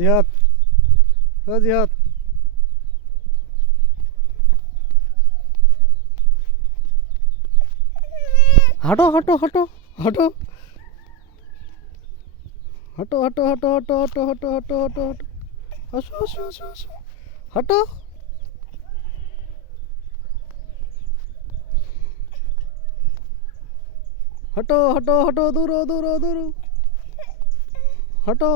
জিহাদ, ও জিহাদ, হাঁটো হাঁটো হাঁটো হাঁটো হাঁটো হাঁটো হাঁটো হাঁটো হাঁটো হাঁটো হাঁটো হাঁটো হাঁটো, আসো আসো আসো আসো, হাঁটো, হাঁটো হাঁটো হাঁটো, দৌড়ো দৌড়ো দৌড়ো, হাঁটো,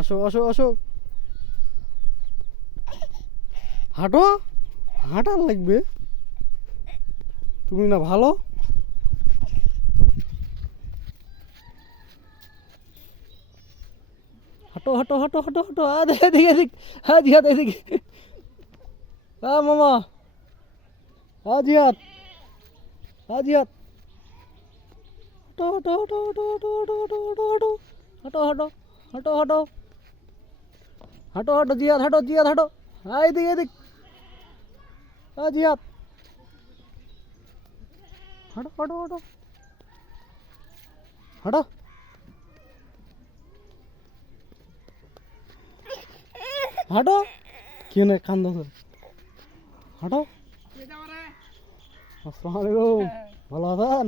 আসো আসো আসো, হাঁটো, হাঁটার লাগবে, তুমি না ভালো। হাঁটো হাঁটো হাঁটো হাঁটো হাঁটো, এদিকে এদিকে, হ্যাঁ জিহাদ এদিকে, হ্যাঁ মামা, হ্যাঁ জিহাদ, হ্যাঁ জিহাদ, হাঁটো হাঁটো হাঁটো হাঁটো হাঁটো হাঁটো হাঁটো হাঁটো হাঁটো হাঁটো হাঁটো হাঁটো হাঁটো হাঁটো, জিহাদ হাঁটো, জিহাদ হাঁটো, হ্যাঁ এদিকে এদিক, হ্যাঁ জিহাদ, হাঁটো হাঁটো হাঁটো হাঁটো, হাঁটো, কি না কান্দ, হাঁটো, আসসালামু আলাইকুম, ভালো আছেন?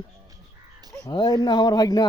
এই না আমার ভাগনা।